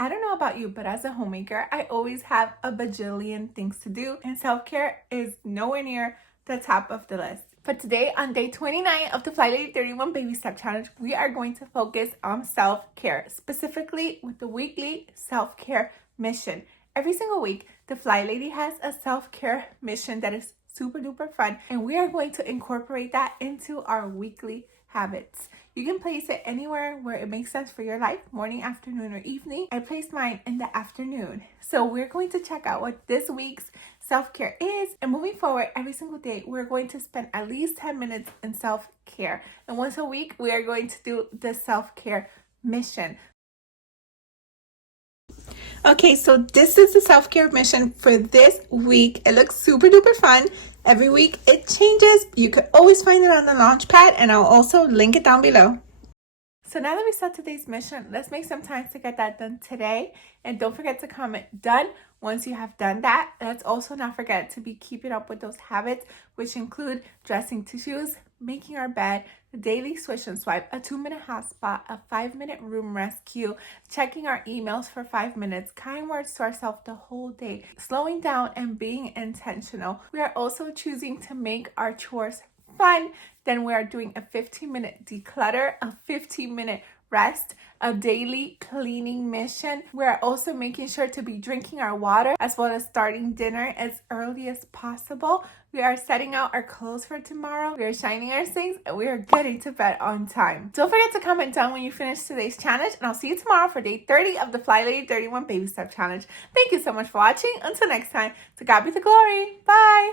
I don't know about you, but as a homemaker, I always have a bajillion things to do, and self-care is nowhere near the top of the list. But today, on day 29 of the FlyLady 31 Baby Step Challenge, we are going to focus on self-care, specifically with the weekly self-care mission. Every single week, the FlyLady has a self-care mission that is super duper fun, and we are going to incorporate that into our weekly habits. You can place it anywhere where it makes sense for your life, morning, afternoon, or evening. I placed mine in the afternoon. So we're going to check out what this week's self-care is, and moving forward, every single day, we're going to spend at least 10 minutes in self-care. And once a week, we are going to do the self-care mission. Okay, so this is the self-care mission for this week. It looks super duper fun. Every week it changes. You can always find it on the launch pad, and I'll also link it down below. So now that we start today's mission, let's make some time to get that done today. And don't forget to comment done once you have done that. Let's also not forget to be keeping up with those habits, which include dressing tissues, making our bed, the daily swish and swipe, a 2-minute hotspot, a 5-minute room rescue, checking our emails for 5 minutes, kind words to ourselves the whole day, slowing down and being intentional. We are also choosing to make our chores fun. Then we are doing a 15-minute declutter, a 15-minute rest, a daily cleaning mission. We're also making sure to be drinking our water as well as starting dinner as early as possible. We are setting out our clothes for tomorrow. We are shining our things, and we are getting to bed on time. Don't forget to comment down when you finish today's challenge, and I'll see you tomorrow for day 30 of the FlyLady 31 Baby Step Challenge. Thank you so much for watching. Until next time, to God be the glory. Bye.